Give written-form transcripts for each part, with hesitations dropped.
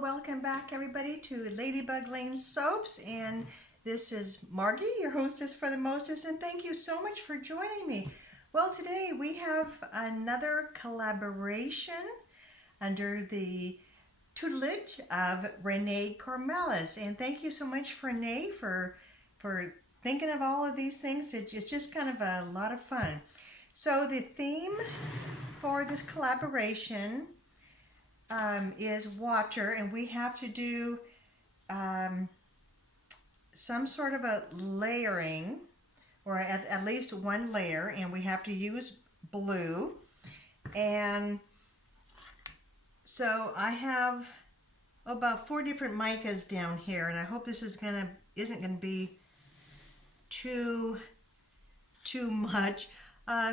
welcome back everybody to Ladybug Lane Soaps, and this is Margie, your hostess for the mostest, and thank you so much for joining me. Well, today we have another collaboration under the tutelage of Renee Cormelis, and thank you so much for Renee for thinking of all of these things. It's just kind of a lot of fun. So the theme for this collaboration is water, and we have to do some sort of a layering, or at least one layer, and we have to use blue. And so I have about 4 different micas down here, and I hope this isn't gonna be too much.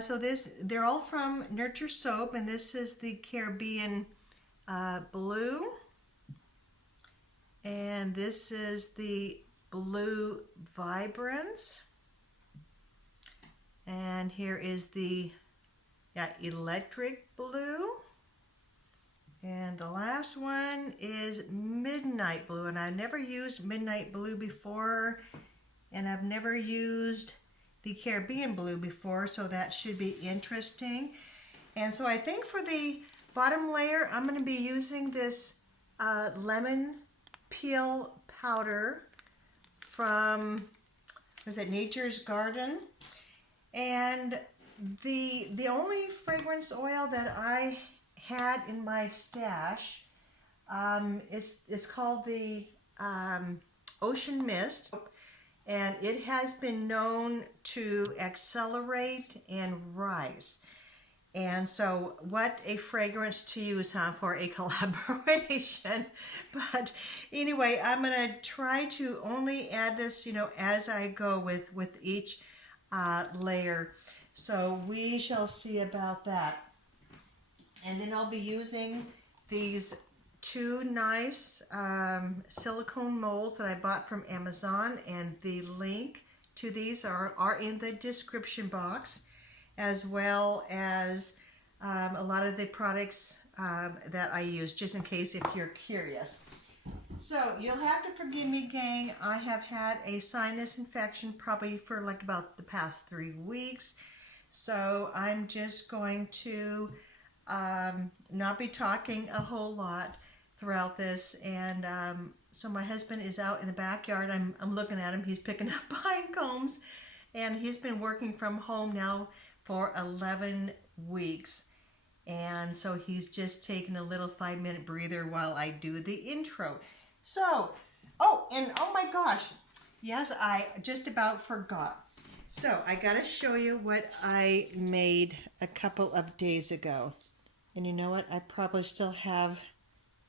So they're all from Nurture Soap, and this is the Caribbean blue, and this is the blue vibrance, and here is the electric blue, and the last one is midnight blue. And I've never used midnight blue before, and I've never used the Caribbean blue before, so that should be interesting. And so I think for the bottom layer, I'm going to be using this lemon peel powder from, was it Nature's Garden? And the only fragrance oil that I had in my stash, it's called the Ocean Mist, and it has been known to accelerate and rise. And so what a fragrance to use for a collaboration. But anyway, I'm going to try to only add this, as I go with each layer. So we shall see about that. And then I'll be using these 2 nice silicone molds that I bought from Amazon, and the link to these are in the description box, as well as a lot of the products that I use, just in case if you're curious. So you'll have to forgive me, gang. I have had a sinus infection probably for like about the past 3 weeks. So I'm just going to not be talking a whole lot throughout this. And so my husband is out in the backyard. I'm looking at him. He's picking up pine cones, and he's been working from home now for 11 weeks. And so he's just taking a little 5-minute breather while I do the intro. So, oh my gosh, yes, I just about forgot. So I gotta show you what I made a couple of days ago. And you know what? I probably still have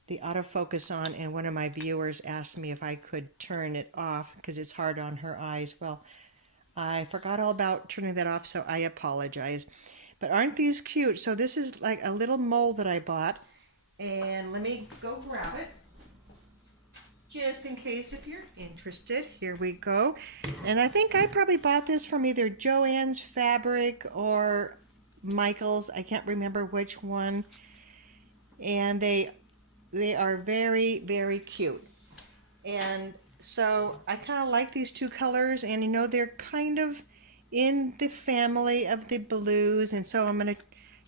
the autofocus on, and one of my viewers asked me if I could turn it off because it's hard on her eyes. Well, I forgot all about turning that off, so I apologize. But aren't these cute? So this is like a little mold that I bought, and let me go grab it just in case if you're interested. Here we go. And I think I probably bought this from either Joann's Fabric or Michael's. I can't remember which one. And they are very, very cute. And so I kind of like these 2 colors, and they're kind of in the family of the blues, and so I'm going to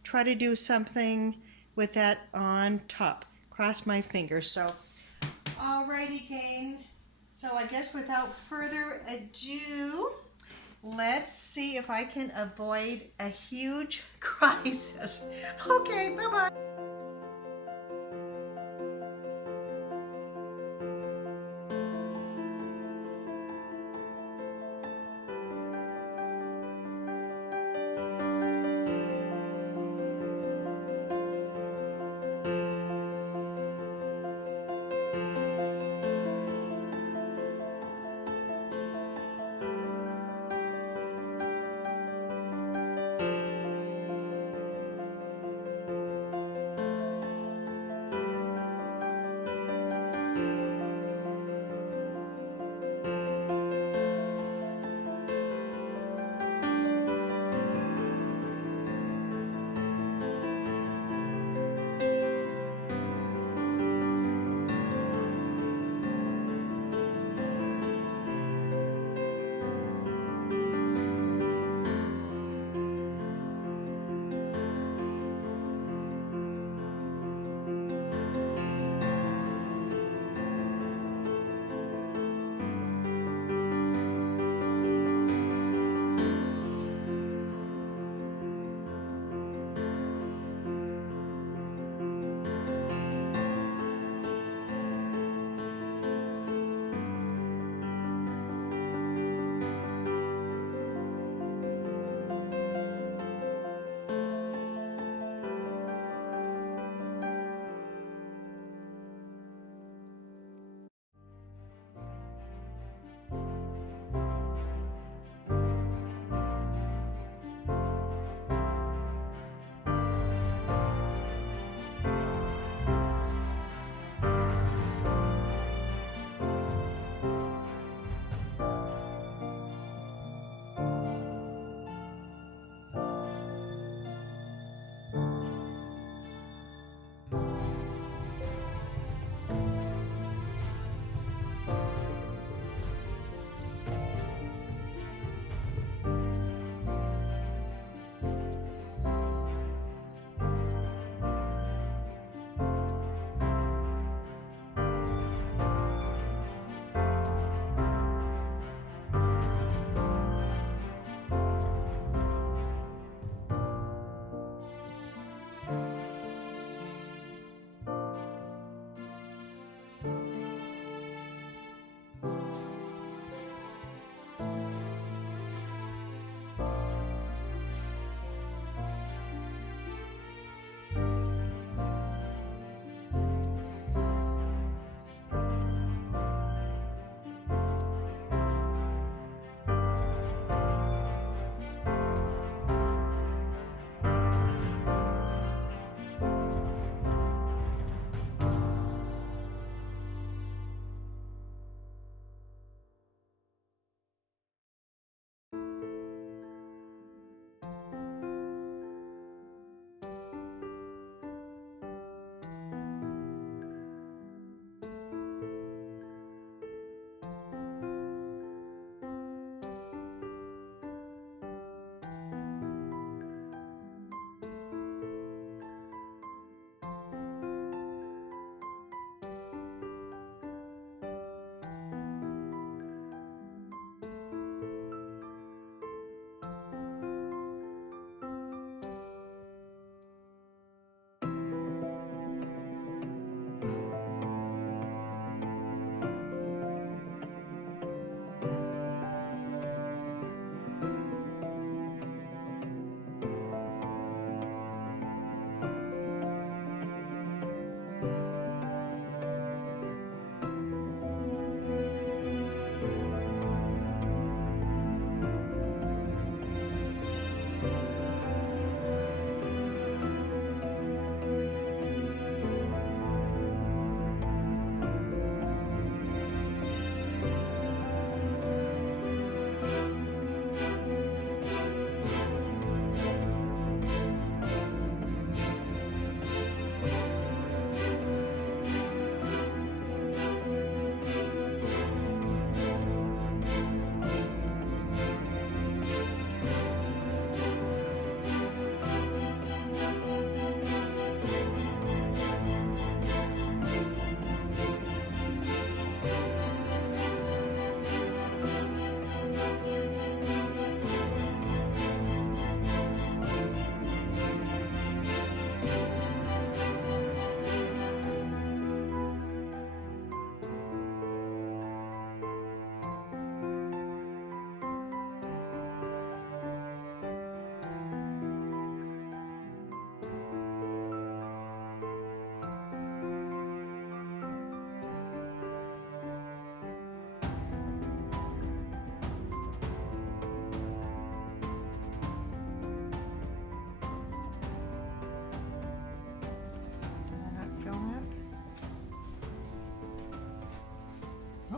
try to do something with that on top. Cross my fingers. So alrighty, gang. So I guess without further ado, let's see if I can avoid a huge crisis. Okay, bye-bye.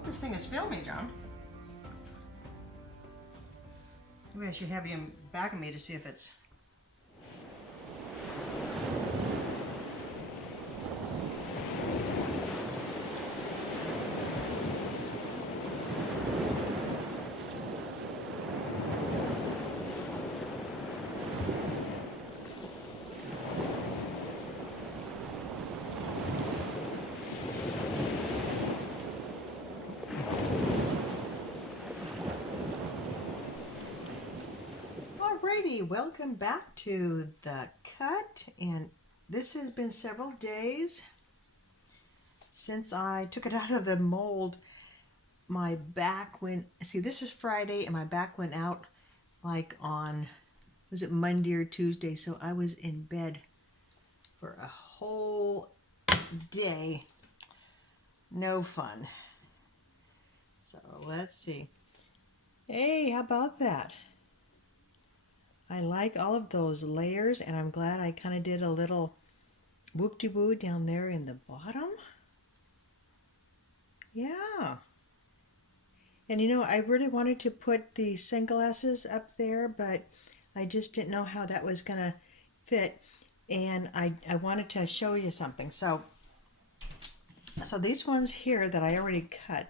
Hope this thing is filming, John. Maybe I should have you in back of me to see if it's... Alrighty, welcome back to the cut, and this has been several days since I took it out of the mold. My back went, see, this is Friday and my back went out like on, was it Monday or Tuesday? So I was in bed for a whole day. No fun. So let's see. Hey, how about that? I like all of those layers, and I'm glad I kind of did a little whoop-de-woo down there in the bottom. Yeah. And you know, I really wanted to put the sunglasses up there, but I just didn't know how that was going to fit. And I wanted to show you something. So these ones here that I already cut,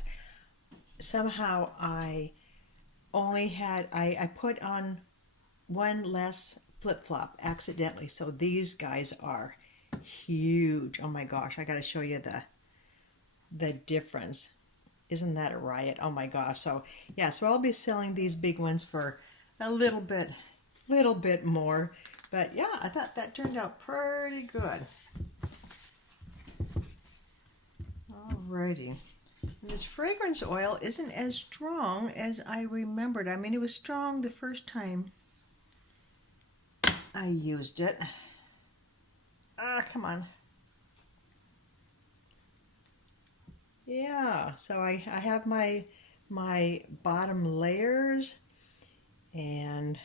somehow I only had, I put on one less flip-flop accidentally. So these guys are huge. Oh my gosh, I got to show you the difference. Isn't that a riot? Oh my gosh. So yeah, so I'll be selling these big ones for a little bit more. But yeah, I thought that turned out pretty good. Alrighty. This fragrance oil isn't as strong as I remembered. I mean, it was strong the first time I used it. Come on. Yeah, so I have my bottom layers, and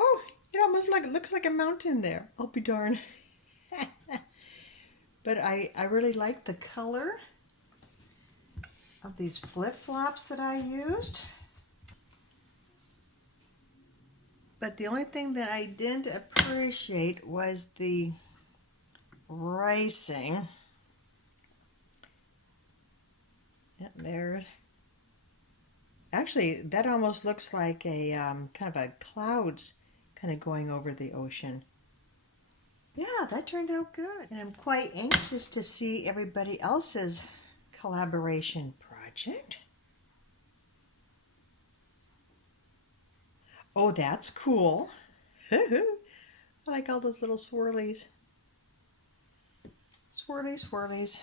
oh, it almost looks like a mountain there. I'll be darned. But I really like the color of these flip-flops that I used. But the only thing that I didn't appreciate was the ricing. Yep, there. Actually, that almost looks like a kind of a clouds kind of going over the ocean. Yeah, that turned out good. And I'm quite anxious to see everybody else's collaboration project. Oh, that's cool. I like all those little swirlies. Swirly, swirlies.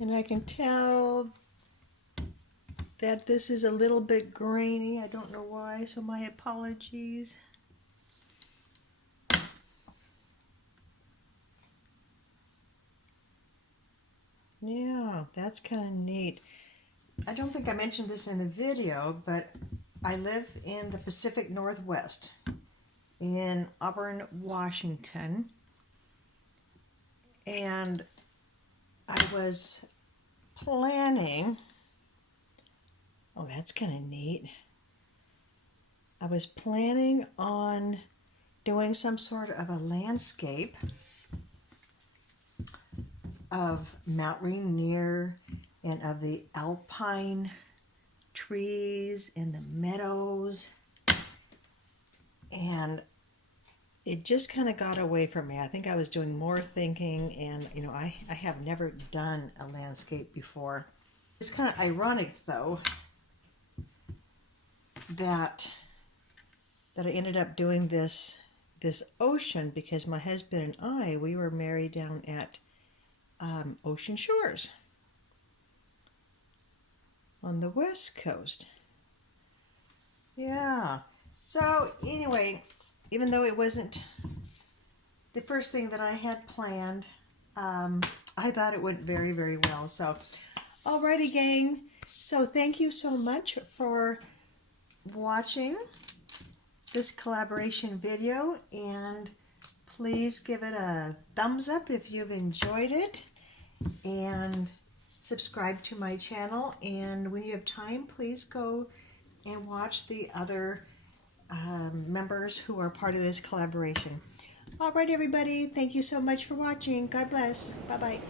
And I can tell that this is a little bit grainy. I don't know why, so my apologies. Yeah, that's kind of neat. I don't think I mentioned this in the video, but I live in the Pacific Northwest in Auburn, Washington. And I was planning, oh, that's kind of neat. I was planning on doing some sort of a landscape of Mount Rainier and of the alpine trees and the meadows. And it just kind of got away from me. I think I was doing more thinking, and you know, I have never done a landscape before. It's kind of ironic though that I ended up doing this ocean, because my husband and we were married down at Ocean Shores on the West Coast. Yeah. So anyway, even though it wasn't the first thing that I had planned, I thought it went very, very well. So, alrighty, gang. So thank you so much for watching this collaboration video, and please give it a thumbs up if you've enjoyed it, and subscribe to my channel. And when you have time, please go and watch the other members who are part of this collaboration. All right, everybody, thank you so much for watching. God bless. Bye-bye.